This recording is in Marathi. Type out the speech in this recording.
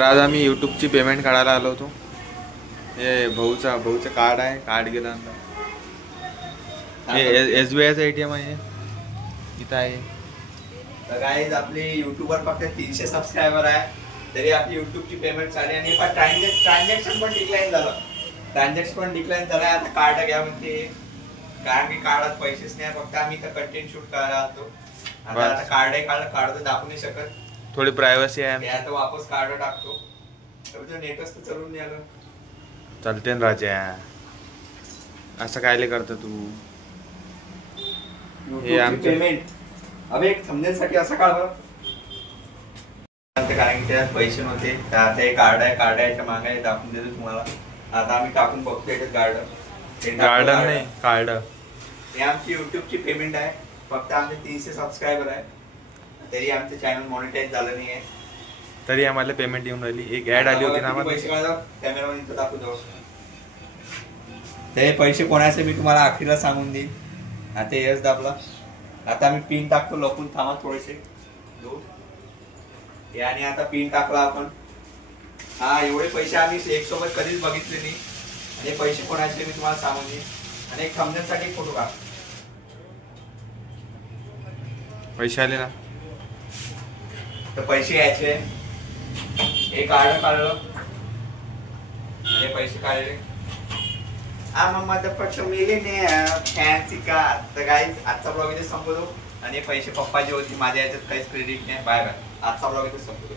आज आम्ही यूट्यूबची पेमेंट काढायला आलो होतो. हे भाऊचं कार्ड आहे, कार्ड गेलं हे SBIचं ATM आहे इथं आहे. तर गाईज आपली यूट्यूबवर फक्त 300 सबस्क्रायबर आहे, तरी आपली यूट्यूबची पेमेंट झाली आणि पण ट्रान्झॅक्शन पण डिक्लाइन झालं. आता कार्ड घ्या म्हणते, कारण की कार्डात पैसेच नाही, फक्त आम्ही तर कंटेंट शूट करायला आलो. आता कार्ड तर दाखवू नाही शकत, थोडी प्रायव्हसी आहे. आता वापस कार्ड टाकतो. नेटच तर चलून नाही आलं. चालते ना राजा, असं कायले करतो तू? हे आमची पेमेंट अबे एक थंबनेलसाठी असं काढ बरं, कारण की त्यात पैसे नव्हते. तर आता हे कार्ड आहे मागे दाखवून देतो तुम्हाला. आता आम्ही टाकून बघतो याच्यात गार्डन नाही कार्ड. हे आमची युट्यूबची पेमेंट आहे. फक्त आमचे 300 सबस्क्रायबर आहे, तरी आमचं चॅनल मॉनिटाईज झालं नाही आहे. तरी आम्हाला पेमेंट येऊन राहिली. एक ऍड आली होती ना आम्हाला. पैसे काढा, कॅमेरामध्ये इथं दाखवतो. ते पैसे कोणाचे मी तुम्हाला अखेरला सांगून देईन. आता यस दाबला. आता आम्ही पिन टाकतो, लपून थांबा थोडेसे. आणि आता पिन टाकला आपण. हा, एवढे पैसे आम्ही एक सोबत कधीच बघितले नाही. आणि पैसे कोणाचे मी तुम्हाला सांगून देईन. आणि एक थंबनेलसाठी फोटो काढ. पैसे आले ना, तर पैसे यायचे. हे कार्ड काढलं आणि पैसे काढले. फक्त मिले फॅन्सी का. तर गाईज आजचा ब्लॉग इथे संपवतो. आणि पैसे पप्पाचे होते, माझ्या याच्यात काहीच क्रेडिट नाही. Bye bye. आजचा ब्लॉग इथे संपवतो.